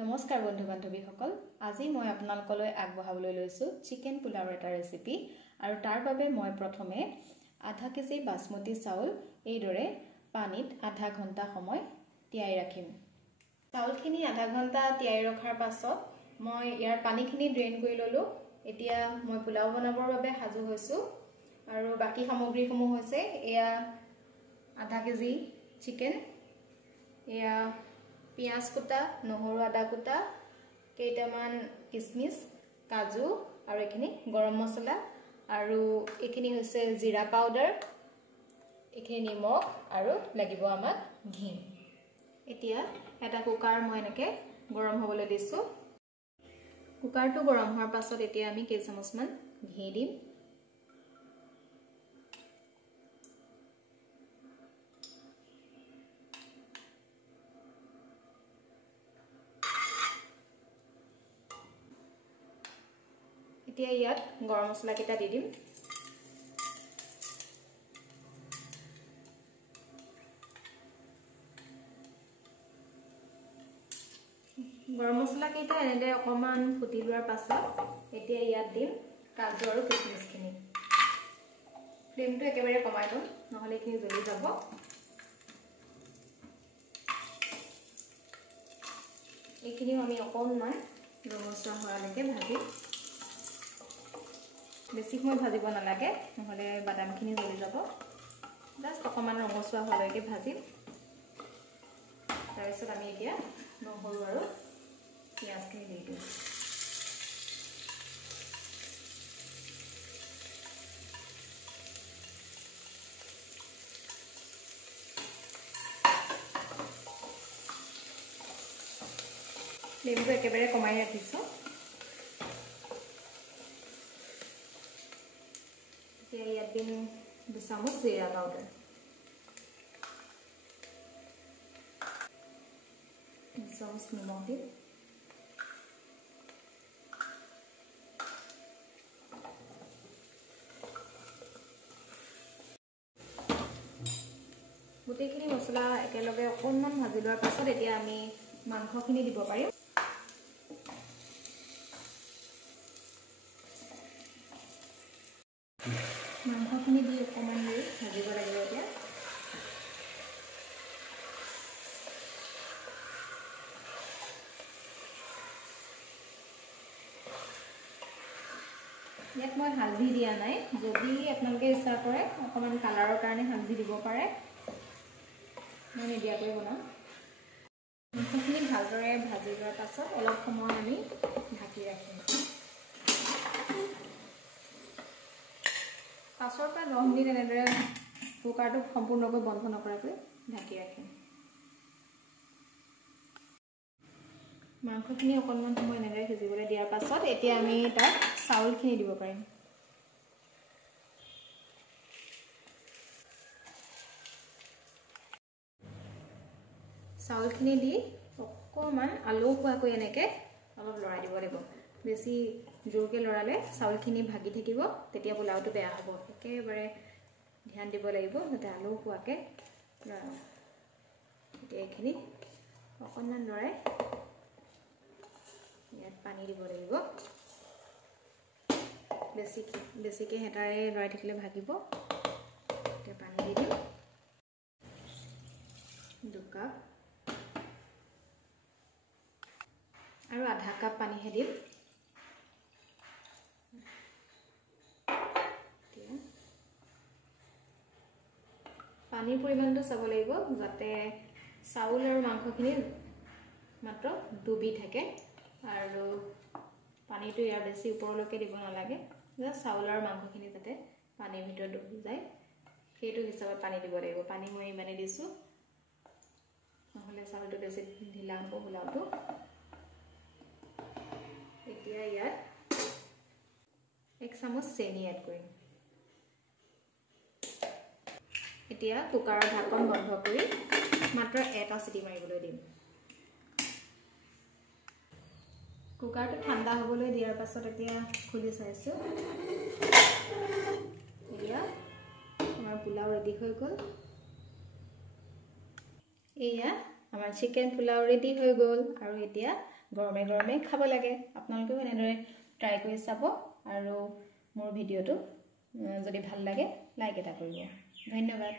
নমস্কাৰ বন্ধু বান্ধৱীসকল আজি মই আপোনালোকলৈ আগবঢ়াবলৈ লৈছো চিকেন পোলাওৰ এটা ৰেচিপি আৰু তাৰ বাবে মই প্ৰথমে আধা কেজি বাসমতি চাউল এইদৰে পানীত আধা ঘণ্টা সময় তিয়াই ৰাখিম চাউলখিনি আধা ঘণ্টা তিয়াই ৰখাৰ পাছত মই ইয়াৰ পানীখিনি ড্ৰেইন কৰি ললো এতিয়া মই পোলাও বনাবৰ বাবে সাজু হৈছো আৰু বাকি সামগ্ৰীসমূহ হৈছে এয়া আধা কেজি চিকেন এয়া পিয়াজ কুটা নহৰু আদা কুটা কেইটামান কিসমিস কাজু আৰু এখিনি গৰম মছলা আৰু এখিনি হৈছে জিৰা পাউডাৰ এখিনি নিমখ আৰু লাগিব আমাক ঘি এতিয়া এটা কুকাৰ মই এনেকে গৰম হ'বলৈ দিছো কুকাৰটো গৰম হোৱাৰ পাছত এতিয়া আমি কেই চামুচমান ঘি দিম এতিয়া ইয়াত গৰম মছলা কেটা দি দিম গৰম মছলা কেটা এনেদৰে অকমান ফুটি লোৱাৰ পাছত এতিয়া ইয়াত দিম কাজু আৰু কিসমিসখিনি ফ্লেমটো একেবাৰে কমাই দিম নহলে খিনি জ্বলি যাব এইখিনি আমি অকনমান ৰঙচুৱা হোৱালৈকে ভাজিম বেছি সময় ভাজিব নালাগে নহলে বাদামখিনি জ্বলি যাব জাস্ট অকমান ৰঙচুৱা হোৱালৈকে ভাজিম তাৰপিছত আমি এতিয়া নহৰু আৰু পিয়াজখিনি দি দিম ফ্লেমটো একেবাৰে কমাই ৰাখিছো ইয়াত দিম 2 চামুচ জিৰা পাউডাৰ 2 চামুচ নিমখ দিম গোটেইখিনি মছলা একেলগে অকণমান ভাজি লোৱাৰ পাছত এতিয়া আমি মাংসখিনি দিব পাৰিম মাংসখিনি দি অকণমান ভাজিব লাগিব এতিয়া ইয়াত মই হালধি দিয়া নাই যদি আপোনালোকে ইচ্ছা কৰে অকণমান কালাৰৰ কাৰণে হালধি দিব পাৰে মই নিদিয়াকৈ বনাম মাংসখিনি ভালদৰে ভাজি লোৱাৰ পাছত অলপ সময় আমি ঢাকি ৰাখিম 5 পৰা 10 মিনিট এনেদৰে কুকাৰটো সম্পূৰ্ণকৈ বন্ধ নকৰাকৈ ঢাকি ৰাখিম মাংসখিনি অকণমান সময় এনেদৰে সিজিবলৈ দিয়াৰ পাছত এতিয়া আমি তাত চাউলখিনি দিব পাৰিম চাউলখিনি দি অকণমান আলু খোৱাকৈ এনেকৈ অলপ লৰাই দিব লাগিব বেছি জোৰকে লৰালে চাউলখিনি ভাগি থাকিব তেতিয়া পোলাওটো বেয়া হ'ব একেবাৰে ধ্যান দিব লাগিব যাতে আলু খোৱাকৈ এতিয়া এইখিনি অকণমান লৰাই ইয়াত পানী দিব লাগিব বেছিকৈ হেতাৰে লৰাই থাকিলে ভাগিব এতিয়া পানী দি দিম 2 কাপ আৰু আধা কাপ পানীহে দিম পানীৰ পৰিমাণটো চাব লাগিব যাতে চাউল আৰু মাংসখিনি মাত্ৰ ডুবি থাকে আৰু পানীটো ইয়াৰ বেছি ওপৰলৈকে দিব নালাগে জাষ্ট চাউল আৰু মাংসখিনি যাতে পানীৰ ভিতৰত ডুবি যায় সেইটো হিচাপত পানী দিব লাগিব পানী মই ইমানে দিছো নহলে চাউলটো বেছি ঢিলা হ'ব পোলাওটো এতিয়া ইয়াত 1 চামুচ চেনি এড কৰিম এতিয়া কুকাৰৰ ঢাকন বন্ধ কৰি মাত্ৰ এটা চিটি মাৰিবলৈ দিম কুকাৰটো ঠাণ্ডা হ'বলৈ দিয়াৰ পাছত এতিয়া খুলি চাইছো এয়া আমাৰ পোলাও ৰেডি হৈ গ'ল এয়া আমাৰ চিকেন পোলাও ৰেডি হৈ গ'ল আৰু এতিয়া গৰমে গৰমে খাব লাগে আপোনালোকেও এনেদৰে ট্ৰাই কৰি চাব আৰু মোৰ ভিডিঅ'টো যদি ভাল লাগে লাইক এটা কৰিব ধন্যবাদ